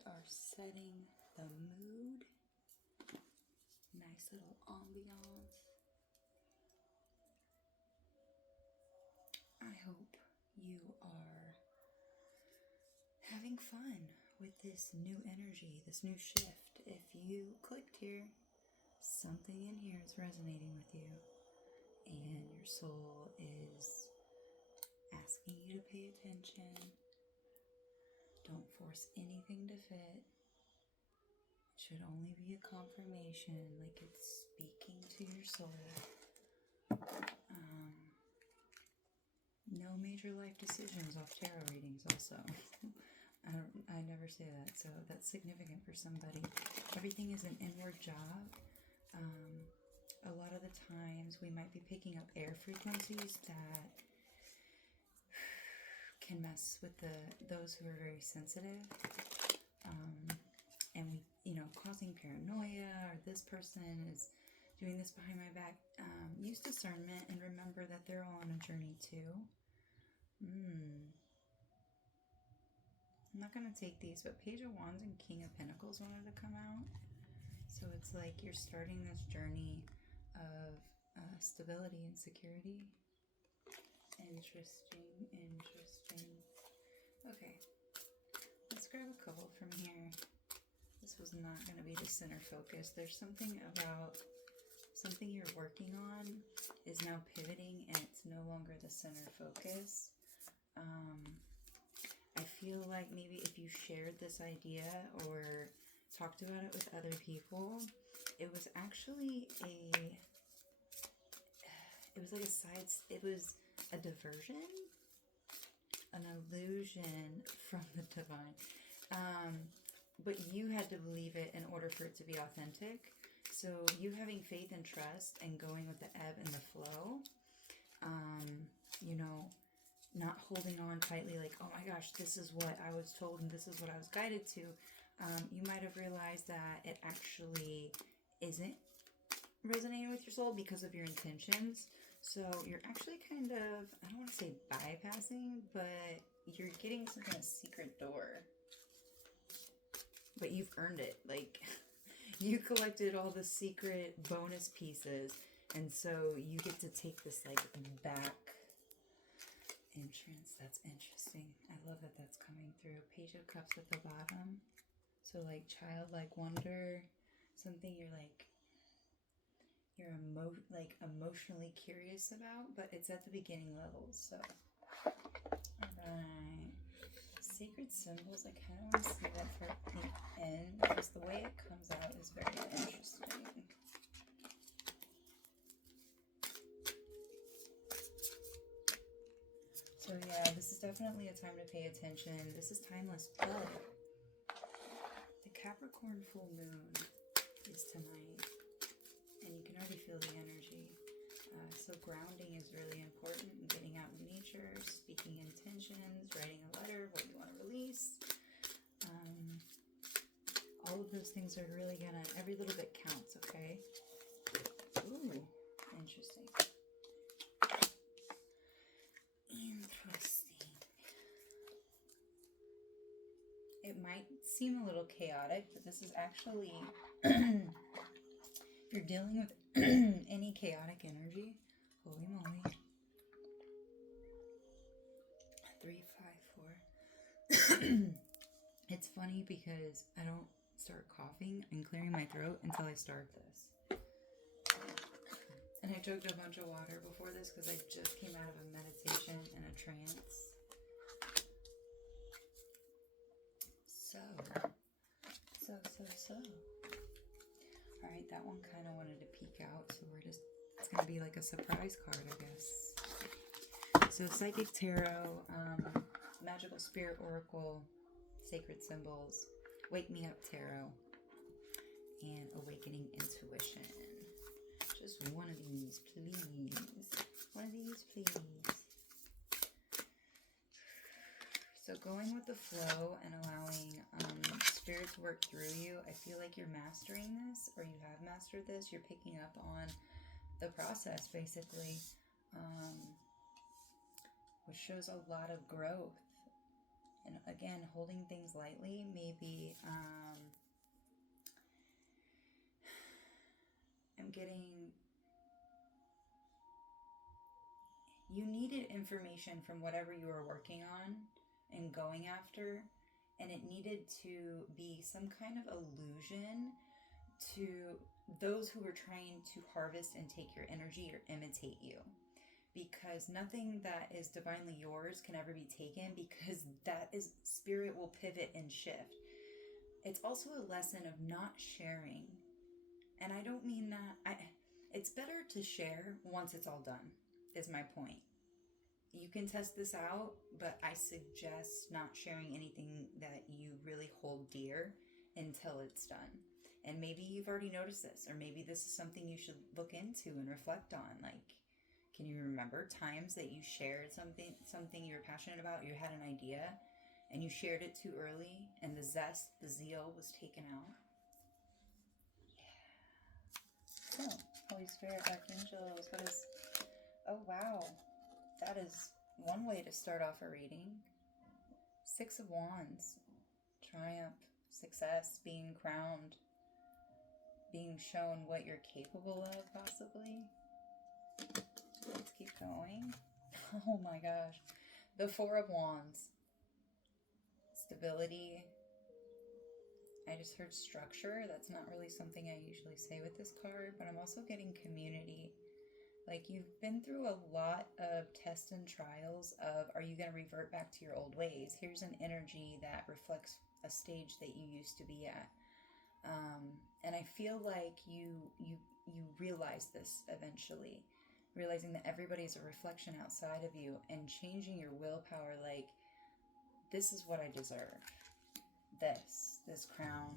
we are setting the mood. Nice little ambiance. I hope you are having fun with this new energy, this new shift. If you clicked here, something in here is resonating with you, and your soul is asking you to pay attention. Don't force anything to fit. It should only be a confirmation, like it's speaking to your soul. No major life decisions off tarot readings also. I never say that, so that's significant for somebody. Everything is an inward job. A lot of the times we might be picking up air frequencies that can mess with those who are very sensitive, and causing paranoia, or this person is doing this behind my back. Use discernment and remember that they're all on a journey too. I'm not going to take these, but Page of Wands and King of Pentacles wanted to come out. So it's like you're starting this journey of stability and security. Interesting. Okay, let's grab a couple from here. This was not going to be the center focus. There's something about something you're working on is now pivoting, and it's no longer the center focus. I feel like maybe if you shared this idea or talked about it with other people, it was actually it was a diversion, an illusion from the divine. But you had to believe it in order for it to be authentic. So you having faith and trust and going with the ebb and the flow, not holding on tightly like, oh my gosh, this is what I was told and this is what I was guided to. You might have realized that it actually isn't resonating with your soul because of your intentions. So you're actually kind of, I don't want to say bypassing, but you're getting some kind of secret door. But you've earned it. Like, you collected all the secret bonus pieces, and so you get to take this like back entrance. That's interesting. I love that that's coming through. Page of Cups at the bottom. So like childlike wonder, something you're emotionally curious about, but it's at the beginning levels. So, alright. Sacred symbols, I kind of want to see that for the end, because the way it comes out is very interesting. So yeah, this is definitely a time to pay attention. This is timeless, but the Capricorn full moon is tonight, and you can already feel the energy. So grounding is really important, and getting out in nature, speaking intentions, writing a letter, what you want to release. All of those things are really gonna, every little bit counts, okay? Ooh, interesting. It might seem a little chaotic, but this is actually, if you're dealing with any chaotic energy, holy moly. 3, 5, 4. It's funny because I don't start coughing and clearing my throat until I start this. And I took a bunch of water before this because I just came out of a meditation and a trance. So. Alright, that one kind of wanted to peek out, so it's going to be like a surprise card, I guess. So Psychic Tarot, Magical Spirit Oracle, Sacred Symbols, Wake Me Up Tarot, and Awakening Intuition. Just one of these, please. One of these, please. So going with the flow and allowing spirit to work through you. I feel like you're mastering this, or you have mastered this. You're picking up on the process, basically, which shows a lot of growth. And again, holding things lightly, maybe I'm getting, you needed information from whatever you were working on and going after, and it needed to be some kind of illusion to those who were trying to harvest and take your energy or imitate you. Because nothing that is divinely yours can ever be taken, because that is, spirit will pivot and shift. It's also a lesson of not sharing. And I don't mean that, it's better to share once it's all done, is my point. You can test this out, but I suggest not sharing anything that you really hold dear until it's done. And maybe you've already noticed this, or maybe this is something you should look into and reflect on. Like, can you remember times that you shared something you were passionate about, you had an idea, and you shared it too early, and the zest, the zeal was taken out? Yeah. So, Holy Spirit, Archangels, what is... Oh, wow. That is one way to start off a reading. 6 of Wands. Triumph, success, being crowned, being shown what you're capable of, possibly. Let's keep going. Oh my gosh. The 4 of Wands. Stability. I just heard structure. That's not really something I usually say with this card, but I'm also getting community. Like, you've been through a lot of tests and trials of, are you going to revert back to your old ways? Here's an energy that reflects a stage that you used to be at. And I feel like you realize this eventually, realizing that everybody's a reflection outside of you, and changing your willpower. Like, this is what I deserve. This crown.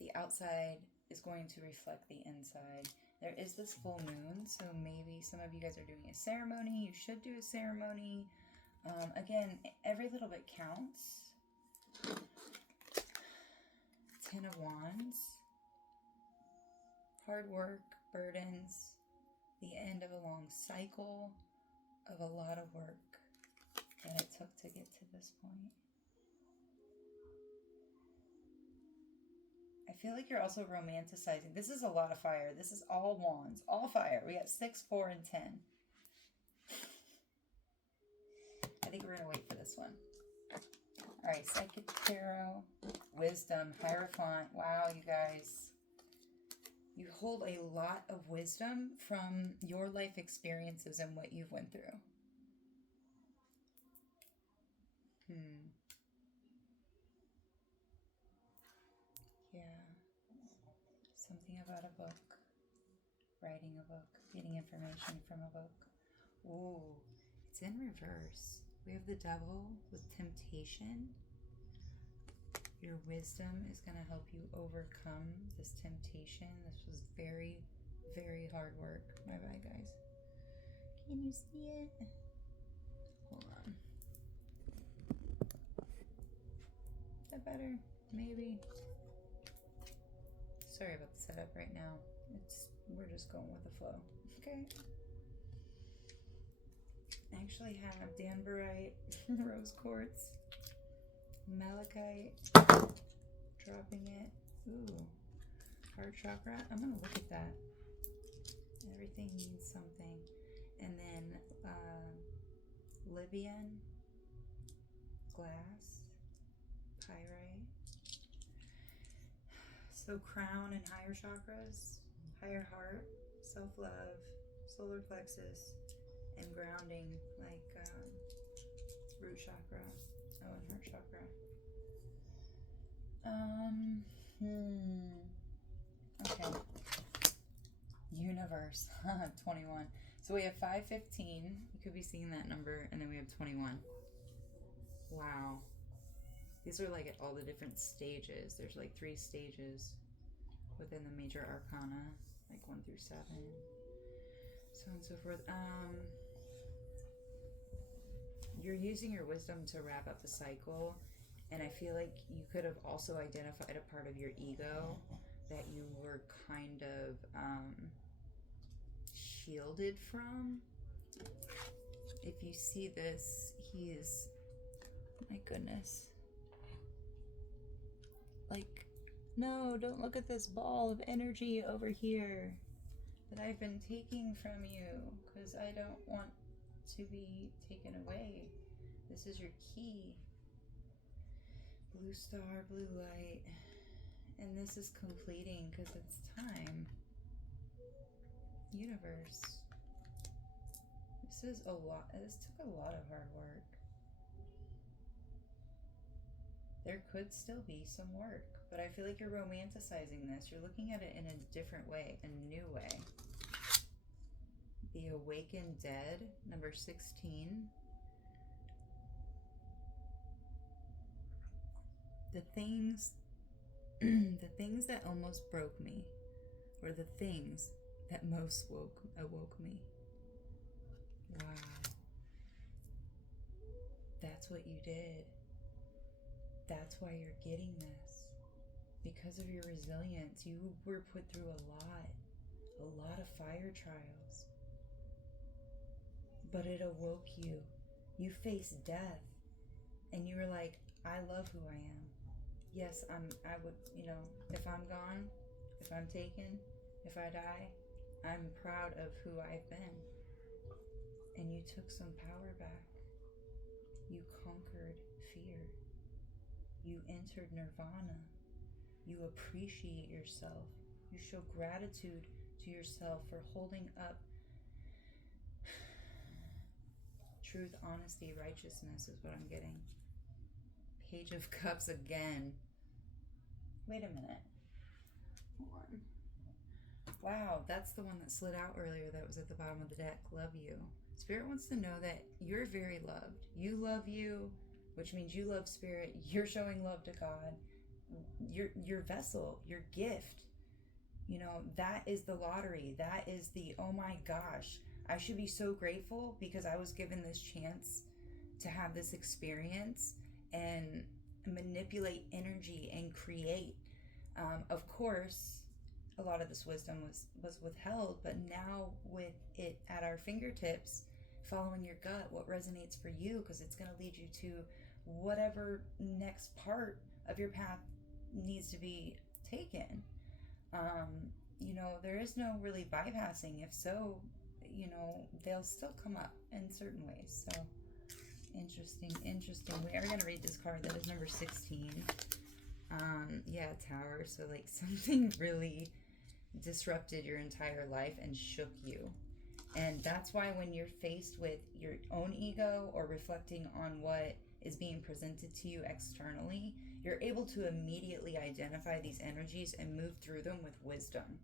The outside is going to reflect the inside. There is this full moon, so maybe some of you guys are doing a ceremony. You should do a ceremony. Again, every little bit counts. 10 of Wands. Hard work, burdens, the end of a long cycle of a lot of work that it took to get to this point. I feel like you're also romanticizing. This is a lot of fire. This is all wands, all fire. We got 6, 4, and 10. I think we're going to wait for this one. All right, Psychic Tarot, Wisdom, Hierophant. Wow, you guys. You hold a lot of wisdom from your life experiences and what you've went through. Yeah. Something about a book. Writing a book. Getting information from a book. Ooh, it's in reverse. We have the Devil with temptation. Your wisdom is going to help you overcome this temptation. This was very, very hard work. Bye-bye, guys. Can you see it? Hold on. Is that better? Maybe. Sorry about the setup right now. We're just going with the flow. Okay. I actually have Danburite, Rose Quartz, Malachite, dropping it. Ooh, heart chakra. I'm going to look at that. Everything means something. And then Libyan, glass, pyrite. So crown and higher chakras, higher heart, self-love, solar plexus, and grounding, like root chakra, and heart chakra. Okay. Universe, 21. So we have 515. You could be seeing that number, and then we have 21. Wow. These are like at all the different stages. There's like 3 stages within the major arcana, like 1 through 7, so on and so forth. You're using your wisdom to wrap up the cycle, and I feel like you could have also identified a part of your ego that you were kind of shielded from. If you see this, he is My goodness. Like, no, don't look at this ball of energy over here that I've been taking from you, because I don't want to be taken away. This is your key. Blue star, blue light. And this is completing because it's time. Universe. This is a lot. This took a lot of hard work. There could still be some work, but I feel like you're romanticizing this. You're looking at it in a different way, a new way. The Awakened Dead, number 16. The things that almost broke me, or the things that most awoke me. Wow. That's what you did. That's why you're getting this. Because of your resilience, you were put through a lot of fire trials. But it awoke you. You faced death. And you were like, I love who I am. Yes, I would, if I'm gone, if I'm taken, if I die, I'm proud of who I've been. And you took some power back. You conquered fear. You entered nirvana. You appreciate yourself. You show gratitude to yourself for holding up truth, honesty, righteousness is what I'm getting. Page of Cups again. Wait a minute. Hold on. Wow, that's the one that slid out earlier that was at the bottom of the deck. Love you. Spirit wants to know that you're very loved. You love you, which means you love Spirit. You're showing love to God. Your vessel, your gift. That is the lottery. That is the, oh my gosh, I should be so grateful because I was given this chance to have this experience and manipulate energy and create. Of course, a lot of this wisdom was withheld, but now with it at our fingertips, following your gut, what resonates for you, because it's going to lead you to whatever next part of your path needs to be taken. There is no really bypassing. If so, they'll still come up in certain ways. So interesting. We are going to read this card. That is number 16. Tower. So like something really disrupted your entire life and shook you. And that's why when you're faced with your own ego or reflecting on what is being presented to you externally, you're able to immediately identify these energies and move through them with wisdom,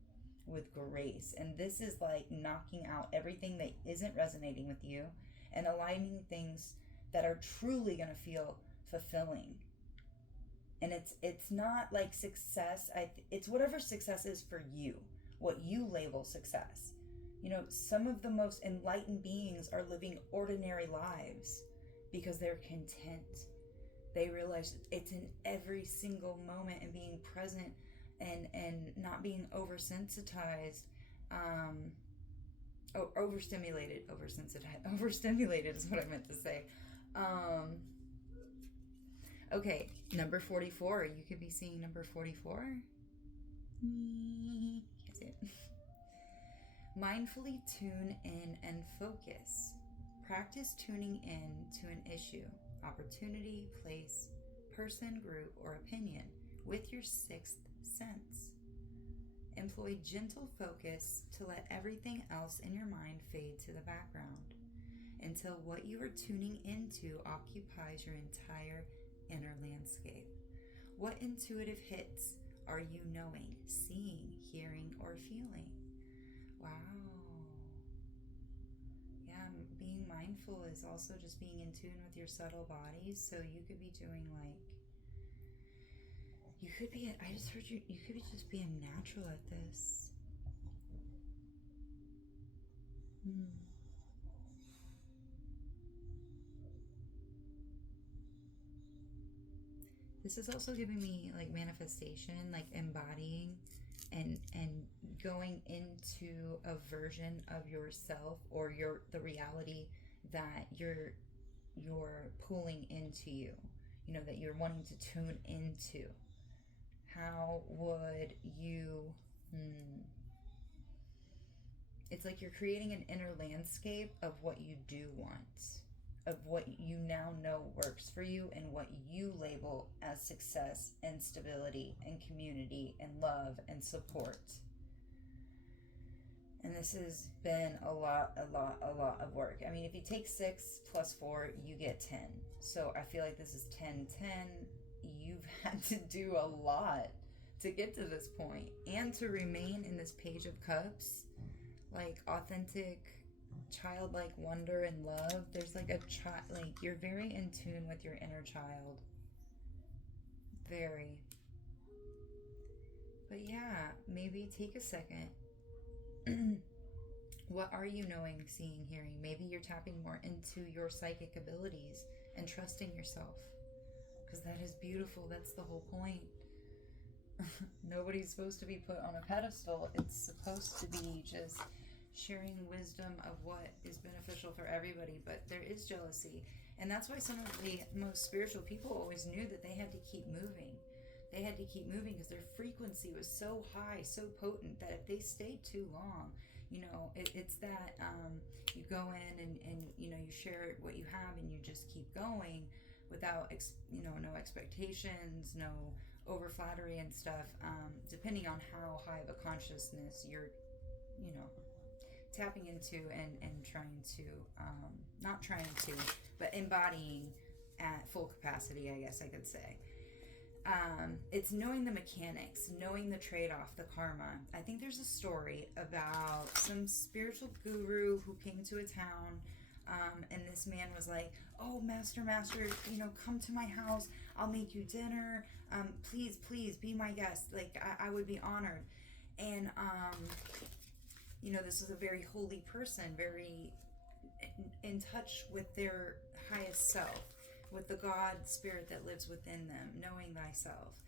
with grace. And this is like knocking out everything that isn't resonating with you and aligning things that are truly going to feel fulfilling. And it's not like success. It's whatever success is for you, what you label success. Some of the most enlightened beings are living ordinary lives because they're content. They realize it's in every single moment and being present and not being oversensitized, overstimulated is what I meant to say. Okay, number 44. You could be seeing number 44. Can't see it. Mindfully tune in and focus. Practice tuning in to an issue, opportunity, place, person, group, or opinion with your sixth sense. Employ gentle focus to let everything else in your mind fade to the background until what you are tuning into occupies your entire inner landscape. What intuitive hits are you knowing, seeing, hearing, or feeling? Wow. Yeah, being mindful is also just being in tune with your subtle bodies. So you could be doing I just heard you could be just being natural at this. This is also giving me like manifestation, like embodying and going into a version of yourself or the reality that you're pulling into you. that you're wanting to tune into? How would you, it's like you're creating an inner landscape of what you do want, of what you now know works for you, and what you label as success and stability and community and love and support. And this has been a lot of work. I mean, if you take 6 plus 4, you get 10. So I feel like this is 10, 10. You've had to do a lot to get to this point and to remain in this Page of Cups, like authentic, childlike wonder and love. There's like like you're very in tune with your inner child. Very. But yeah, maybe take a second. What are you knowing, seeing, hearing? Maybe you're tapping more into your psychic abilities and trusting yourself, because that is beautiful. That's the whole point. Nobody's supposed to be put on a pedestal. It's supposed to be just sharing wisdom of what is beneficial for everybody. But there is jealousy, and that's why some of the most spiritual people always knew that they had to keep moving. They had to keep moving because their frequency was so high, so potent, that if they stayed too long, it's that you go in and you share what you have, and you just keep going without no expectations, no over flattery and stuff, depending on how high of a consciousness you're tapping into and trying to not trying to, but embodying at full capacity, I guess I could say. It's knowing the mechanics, knowing the trade-off, the karma. I think there's a story about some spiritual guru who came to a town, and this man was like, "Oh, master, come to my house. I'll make you dinner. Please, be my guest. Like, I would be honored." And, this is a very holy person, very in touch with their highest self, with the God spirit that lives within them, knowing thyself.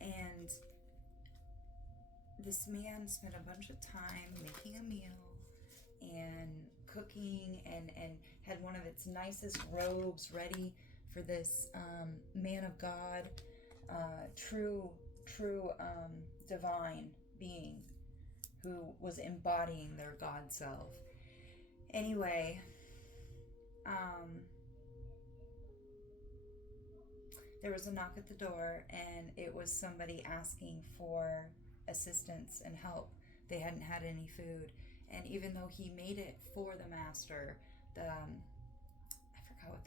And this man spent a bunch of time making a meal and cooking, and had one of its nicest robes ready for this man of God, true divine being who was embodying their God self. Anyway, there was a knock at the door, and it was somebody asking for assistance and help. They hadn't had any food, and even though he made it for the master, I forgot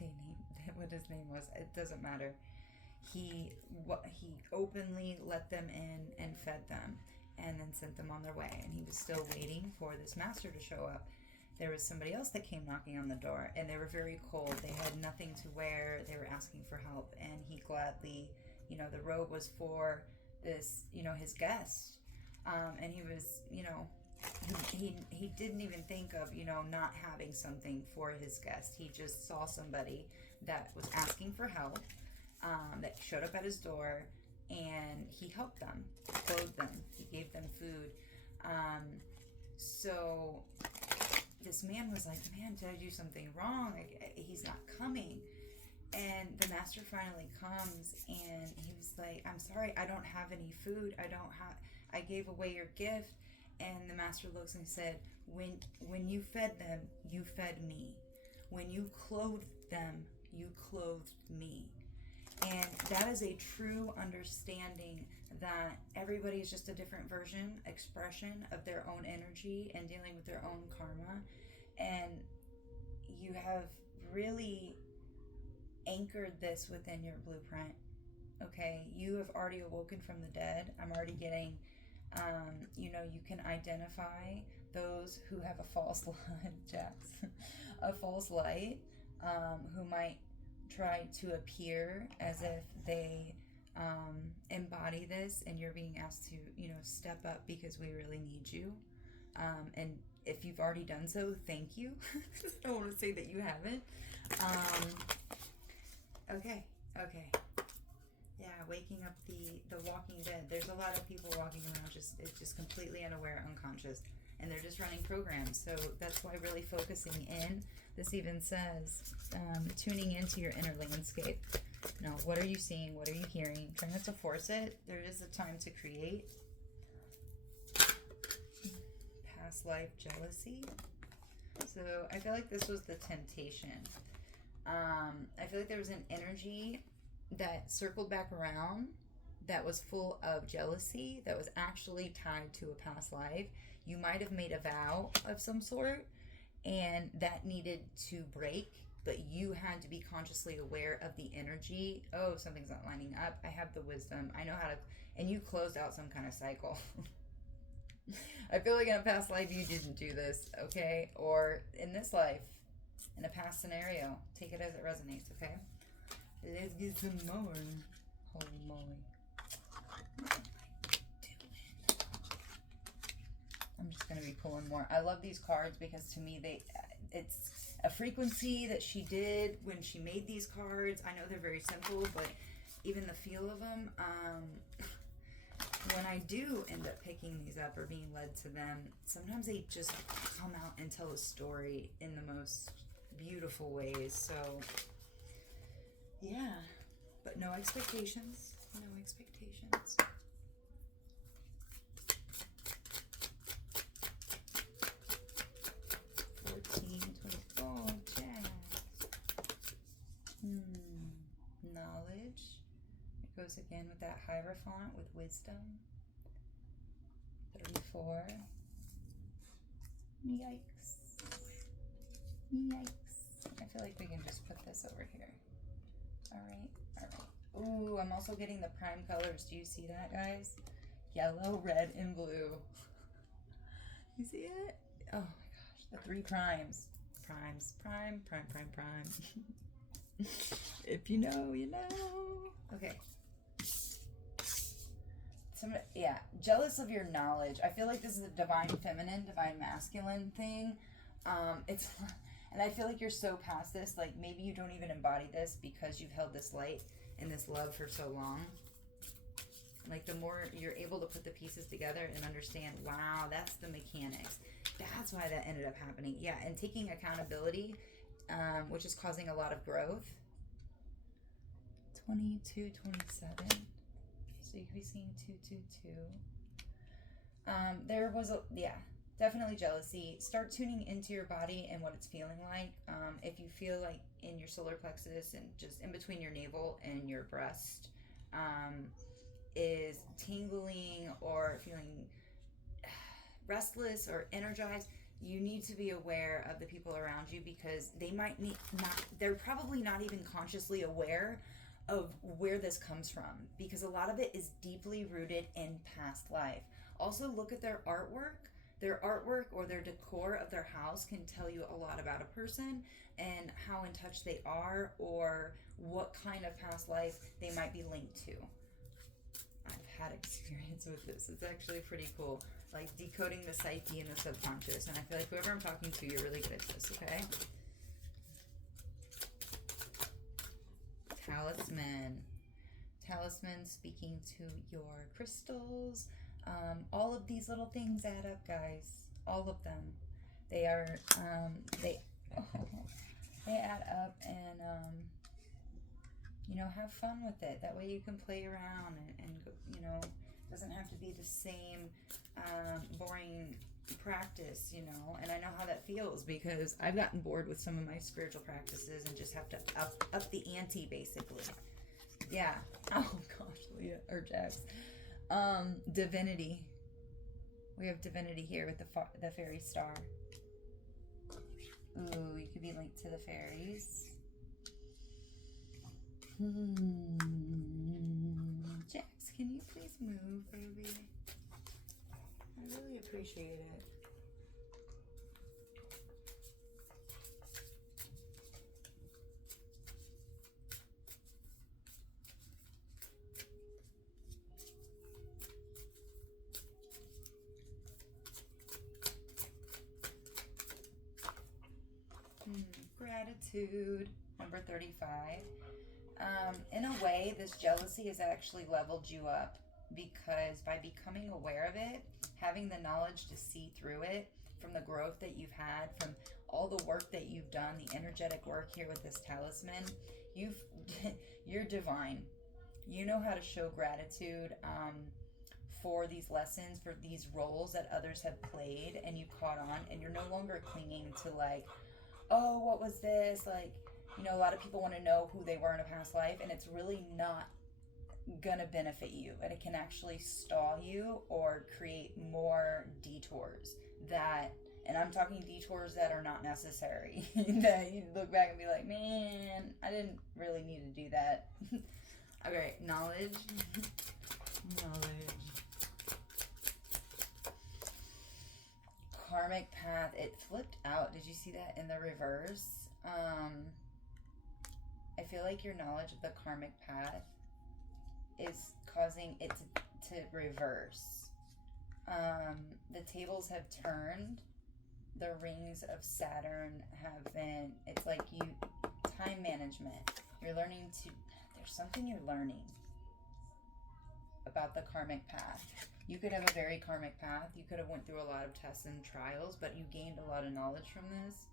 what his name was. It doesn't matter. He openly let them in and fed them, and then sent them on their way. And he was still waiting for this master to show up. There was somebody else that came knocking on the door, and they were very cold. They had nothing to wear. They were asking for help, and he gladly, the robe was for this, his guest. And he was, he didn't even think of, not having something for his guest. He just saw somebody that was asking for help, that showed up at his door, and he helped them, clothed them, he gave them food. So this man was like, "Man, did I do something wrong? He's not coming." And the master finally comes, and he was like, "I'm sorry, I don't have any food. I gave away your gift." And the master looks and said, when you fed them, you fed me. When you clothed them, you clothed me. And that is a true understanding that everybody is just a different expression of their own energy and dealing with their own karma. And you have really anchored this within your blueprint. Okay, you have already awoken from the dead. I'm already getting, you can identify those who have a false light, Jax, a false light, who might try to appear as if they embody this, and you're being asked to, step up because we really need you. And if you've already done so, thank you. I don't want to say that you haven't. Okay. Yeah, waking up the Walking Dead. There's a lot of people walking around just completely unaware, unconscious. and they're just running programs. So that's why really focusing in, this even says, tuning into your inner landscape. Now, what are you seeing? What are you hearing? Try not to force it. There is a time to create. Past life jealousy. So I feel like this was the temptation. I feel like there was an energy that circled back around that was full of jealousy, that was actually tied to a past life. You might have made a vow of some sort, and that needed to break, but you had to be consciously aware of the energy. Oh, something's not lining up. I have the wisdom. I know how to, and you closed out some kind of cycle. I feel like in a past life you didn't do this, okay? Or in this life, in a past scenario. Take it as it resonates, okay? Let's get some more. Holy moly. I'm just going to be pulling more. I love these cards because to me it's a frequency that she did when she made these cards. I know they're very simple, but even the feel of them, when I do end up picking these up or being led to them, sometimes they just come out and tell a story in the most beautiful ways. So yeah, but no expectations. No expectations. Knowledge. It goes again with that Hierophant with wisdom. 34. Yikes. Yikes. I feel like we can just put this over here. Alright, alright. Ooh, I'm also getting the prime colors. Do you see that, guys? Yellow, red, and blue. You see it? Oh my gosh. The 3 primes. Primes. Prime, prime, prime, prime. If you know, you know. Okay. Yeah, jealous of your knowledge. I feel like this is a divine feminine, divine masculine thing. And I feel like you're so past this. Like maybe you don't even embody this because you've held this light and this love for so long. Like the more you're able to put the pieces together and understand, wow, that's the mechanics. That's why that ended up happening. Yeah, and taking accountability, which is causing a lot of growth. 22, 27. So you could be seeing 222. There was definitely jealousy. Start tuning into your body and what it's feeling like. If you feel like in your solar plexus and just in between your navel and your breast is tingling or feeling restless or energized, you need to be aware of the people around you because they might they're probably not even consciously aware of where this comes from because a lot of it is deeply rooted in past life. Also look at their artwork. Their artwork or their decor of their house can tell you a lot about a person and how in touch they are or what kind of past life they might be linked to. I've had experience with this. It's actually pretty cool. Like decoding the psyche and the subconscious. And I feel like whoever I'm talking to, you're really good at this, okay? Talisman. Talisman speaking to your crystals. All of these little things add up, guys. All of them. They are, they add up and, have fun with it. That way you can play around and it doesn't have to be the same boring practice, and I know how that feels because I've gotten bored with some of my spiritual practices and just have to up the ante basically. Yeah. Oh gosh, Leah or Jax. Divinity. We have divinity here with the fairy star. Ooh, you could be linked to the fairies. Jax, can you please move, baby? I really appreciate it. Gratitude, number 35. In a way, this jealousy has actually leveled you up. because by becoming aware of it, having the knowledge to see through it, from the growth that you've had, from all the work that you've done, the energetic work here with this talisman, you're divine. You know how to show gratitude for these lessons, for these roles that others have played, and you caught on, and you're no longer clinging to like, oh, what was this? Like, you know, a lot of people want to know who they were in a past life, and it's really not gonna benefit you, and it can actually stall you or create more detours that, and I'm talking detours that are not necessary, that you look back and be like, man, I didn't really need to do that. Okay, knowledge. Knowledge. Karmic path. It flipped out. Did you see that in the reverse? I feel like your knowledge of the karmic path is causing it to reverse. The tables have turned. The rings of Saturn have been, it's like you, time management. You're learning to, there's something you're learning about the karmic path. You could have a very karmic path. You could have went through a lot of tests and trials, but you gained a lot of knowledge from this.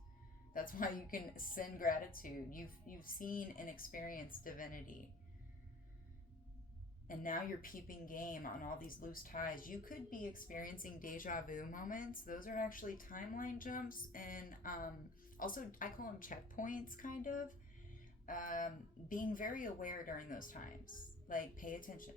That's why you can send gratitude. You've seen and experienced divinity. And now you're peeping game on all these loose ties. You could be experiencing deja vu moments. Those are actually timeline jumps, and also I call them checkpoints, kind of. Being very aware during those times. Like, pay attention.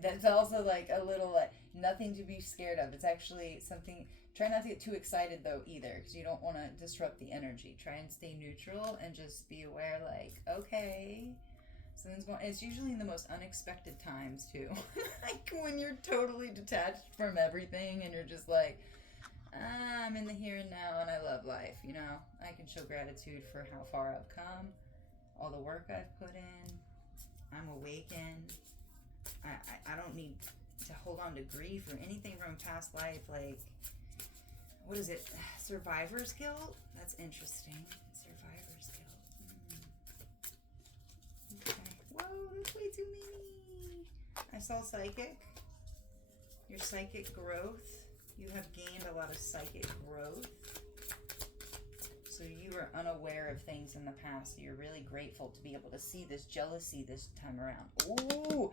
That's also like a little, nothing to be scared of. It's actually something, try not to get too excited though either, because you don't want to disrupt the energy. Try and stay neutral and just be aware, like, okay, something's going, it's usually in the most unexpected times too. Like when you're totally detached from everything and you're just like, I'm in the here and now and I love life, you know. I can show gratitude for how far I've come, all the work I've put in. I'm awakened. I don't need to hold on to grief or anything from past life. Like, what is it? Survivor's guilt? That's interesting. Survivor's guilt. Okay. Whoa, that's way too many. I saw psychic. Your psychic growth. You have gained a lot of psychic growth. So you were unaware of things in the past. So you're really grateful to be able to see this jealousy this time around. Ooh.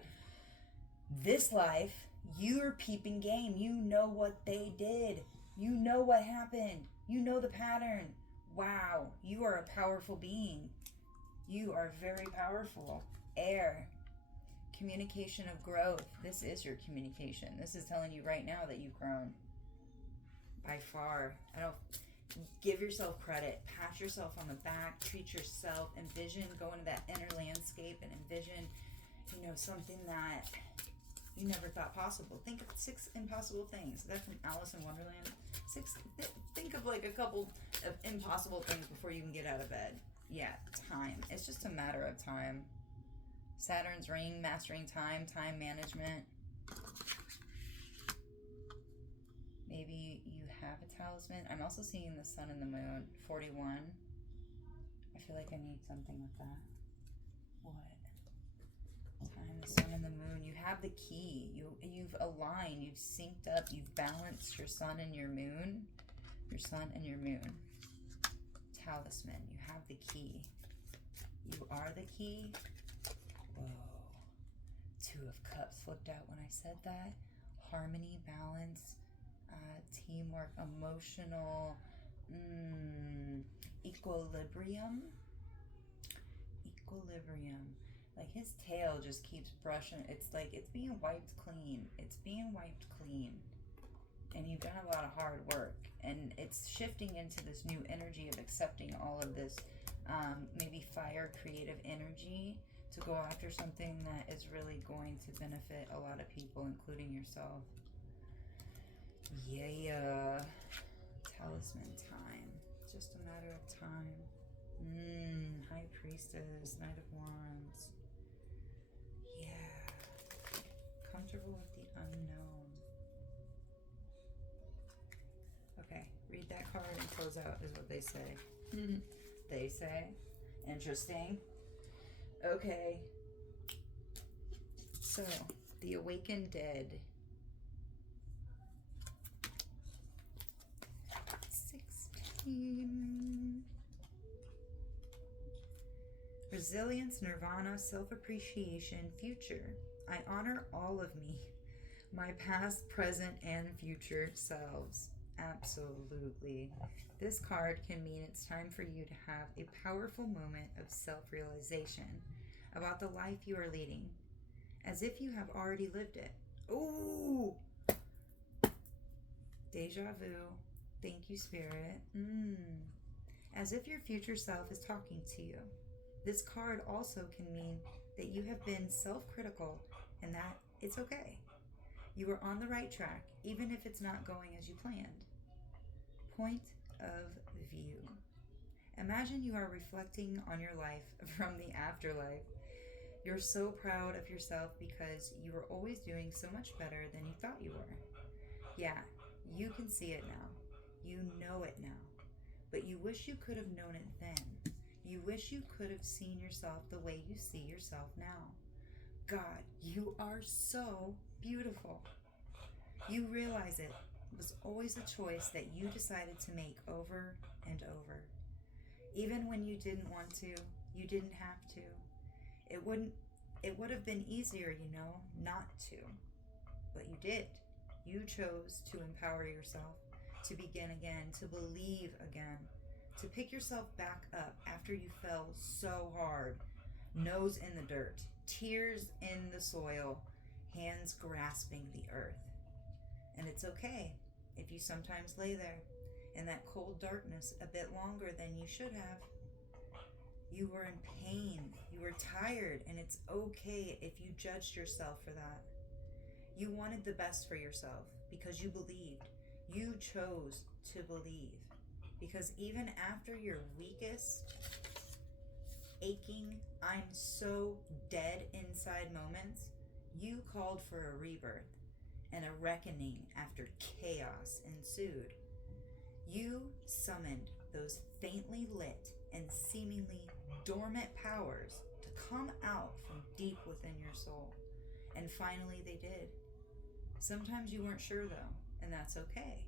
This life, you're peeping game. You know what they did. You know what happened. You know the pattern. Wow, you are a powerful being. You are very powerful. Air. Communication of growth. This is your communication. This is telling you right now that you've grown. By far. I don't... Give yourself credit. Pat yourself on the back. Treat yourself. Envision. Go into that inner landscape and envision, you know, something that you never thought possible. Think of 6 impossible things. That's from Alice in Wonderland. Think of like a couple of impossible things before you can get out of bed. Yeah, time. It's just a matter of time. Saturn's ring, mastering time, time management. Maybe you have a talisman. I'm also seeing the sun and the moon. 41. I feel like I need something with that. What? Time, the sun and the moon. You have the key. You've aligned. You've synced up. You've balanced your sun and your moon. Your sun and your moon. Talisman. You have the key. You are the key. Whoa. 2 of Cups flipped out when I said that. Harmony, balance, teamwork, emotional, equilibrium. Equilibrium. Like his tail just keeps brushing. It's like it's being wiped clean. It's being wiped clean. And you've done a lot of hard work. And it's shifting into this new energy of accepting all of this, maybe fire creative energy to go after something that is really going to benefit a lot of people, including yourself. Yeah. Talisman time. Just a matter of time. High Priestess, Knight of Wands. Yeah. Comfortable with the unknown. Okay, read that card and close out is what they say. They say. Interesting. Okay. So, The awakened dead. 16. Resilience, nirvana, self-appreciation, future. I honor all of me, my past, present, and future selves. Absolutely. This card can mean it's time for you to have a powerful moment of self-realization about the life you are leading, as if you have already lived it. Ooh! Deja vu. Thank you, Spirit. As if your future self is talking to you. This card also can mean that you have been self-critical and that it's okay. You are on the right track, even if it's not going as you planned. Point of view. Imagine you are reflecting on your life from the afterlife. You're so proud of yourself because you were always doing so much better than you thought you were. Yeah, you can see it now. You know it now. But you wish you could have known it then. You wish you could have seen yourself the way you see yourself now. God, you are so beautiful. You realize it was always a choice that you decided to make over and over. Even when you didn't want to, you didn't have to. It would have been easier, not to. But you did. You chose to empower yourself, to begin again, to believe again, to pick yourself back up after you fell so hard. Nose in the dirt, tears in the soil, hands grasping the earth. And it's okay if you sometimes lay there in that cold darkness a bit longer than you should have. You were in pain, you were tired, and it's okay if you judged yourself for that. You wanted the best for yourself because you believed. You chose to believe. Because even after your weakest, aching, I'm so dead inside moments, you called for a rebirth and a reckoning after chaos ensued. You summoned those faintly lit and seemingly dormant powers to come out from deep within your soul. And finally they did. Sometimes you weren't sure though, and that's okay.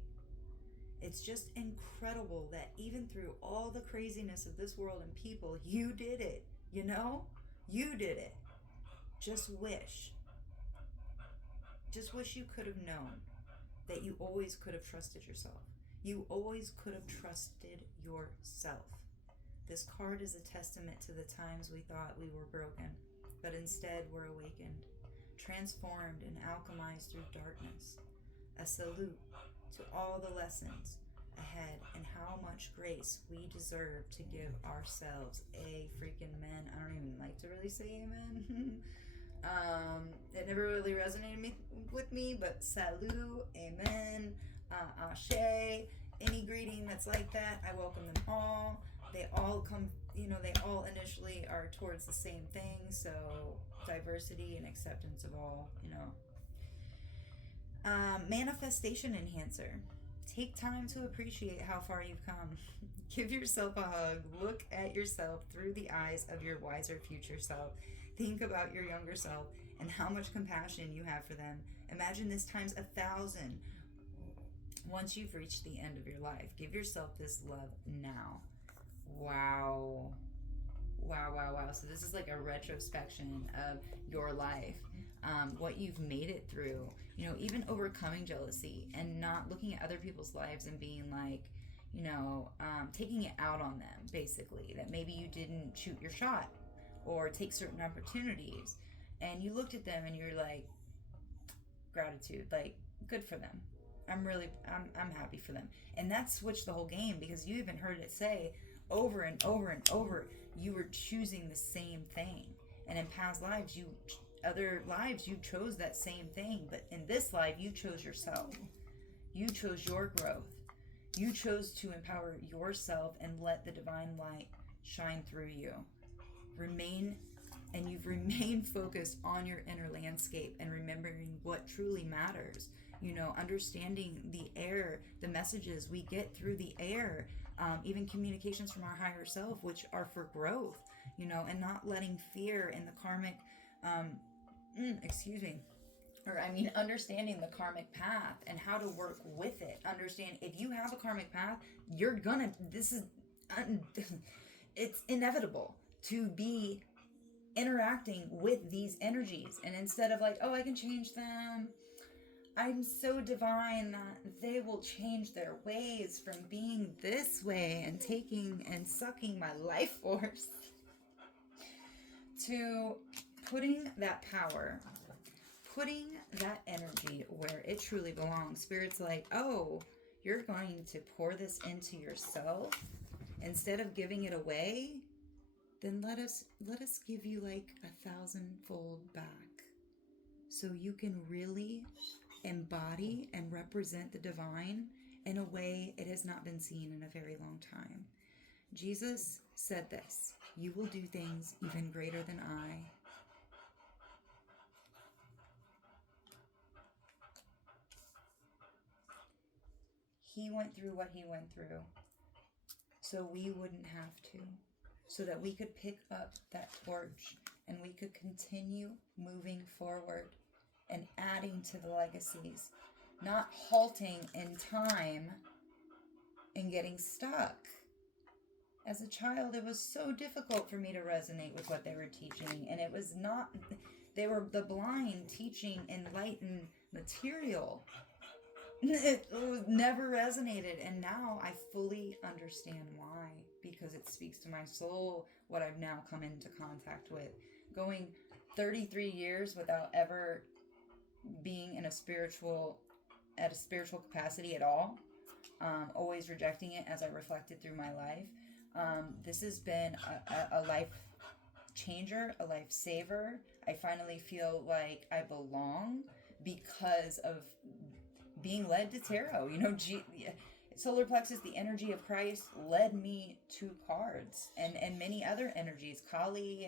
It's just incredible that even through all the craziness of this world and people, you did it. You did it. Just wish you could have known that you always could have trusted yourself. You always could have trusted yourself. This card is a testament to the times we thought we were broken, but instead were awakened, transformed and alchemized through darkness. A salute to all the lessons ahead and how much grace we deserve to give ourselves. A freaking men. I don't even like to really say amen. It never really resonated with me, but salut, amen, ashe, any greeting that's like that, I welcome them all. They all come, they all initially are towards the same thing, so diversity and acceptance of all, Manifestation enhancer. Take time to appreciate how far you've come. Give yourself a hug. Look at yourself through the eyes of your wiser future self. Think about your younger self and how much compassion you have for them. Imagine this times 1,000 once you've reached the end of your life. Give yourself this love now. Wow. So this is like a retrospection of your life, what you've made it through, even overcoming jealousy and not looking at other people's lives and being like, taking it out on them, basically, that maybe you didn't shoot your shot or take certain opportunities, and you looked at them and you're like, gratitude, like, good for them. I'm happy for them. And that switched the whole game, because you even heard it say over and over and over, you were choosing the same thing. And in past lives, other lives, you chose that same thing. But in this life, you chose yourself. You chose your growth. You chose to empower yourself and let the divine light shine through you. You've remained focused on your inner landscape and remembering what truly matters. Understanding the air, the messages we get through the air, even communications from our higher self, which are for growth, and not letting fear and the karmic, understanding the karmic path and how to work with it. Understand, if you have a karmic path, you're gonna, it's inevitable to be interacting with these energies. And instead of like, oh, I can change them, I'm so divine that they will change their ways from being this way and taking and sucking my life force to putting that power, putting that energy where it truly belongs. Spirit's like, oh, you're going to pour this into yourself instead of giving it away. Then let us give you like 1,000-fold back, so you can really embody and represent the divine in a way it has not been seen in a very long time. Jesus said this: you will do things even greater than I. He went through what he went through so we wouldn't have to, so that we could pick up that torch and we could continue moving forward and adding to the legacies, not halting in time and getting stuck. As a child, it was so difficult for me to resonate with what they were teaching, and it was not, they were the blind teaching enlightened material. It never resonated, and now I fully understand why, because it speaks to my soul, what I've now come into contact with. Going 33 years without ever being in a spiritual capacity at all, always rejecting it as I reflected through my life. This has been a life changer, a life saver. I finally feel like I belong because of being led to tarot. Solar plexus, the energy of Christ, led me to cards and many other energies, Kali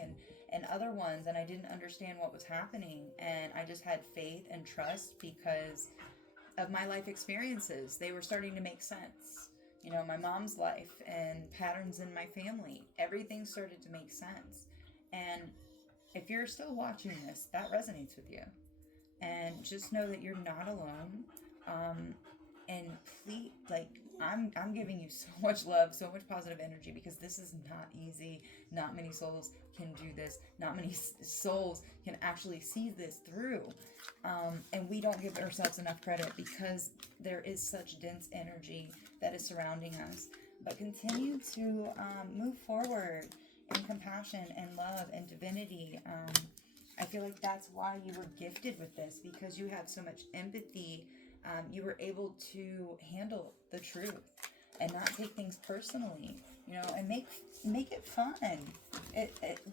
and other ones, and I didn't understand what was happening, and I just had faith and trust because of my life experiences. They were starting to make sense. My mom's life and patterns in my family, everything started to make sense. And if you're still watching this, that resonates with you. And just know that you're not alone. And please, I'm giving you so much love, so much positive energy, because this is not easy. Not many souls can do this. Not many souls can actually see this through. And we don't give ourselves enough credit because there is such dense energy that is surrounding us. But continue to move forward in compassion and love and divinity. I feel like that's why you were gifted with this, because you have so much empathy. You were able to handle the truth and not take things personally, and make it fun.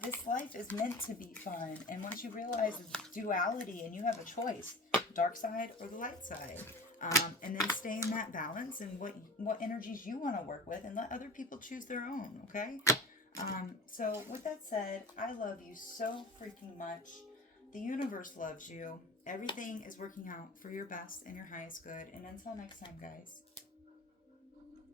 This life is meant to be fun. And once you realize the duality and you have a choice, dark side or the light side, and then stay in that balance and what energies you want to work with, and let other people choose their own, okay? So with that said, I love you so freaking much. The universe loves you. Everything is working out for your best and your highest good. And until next time, guys.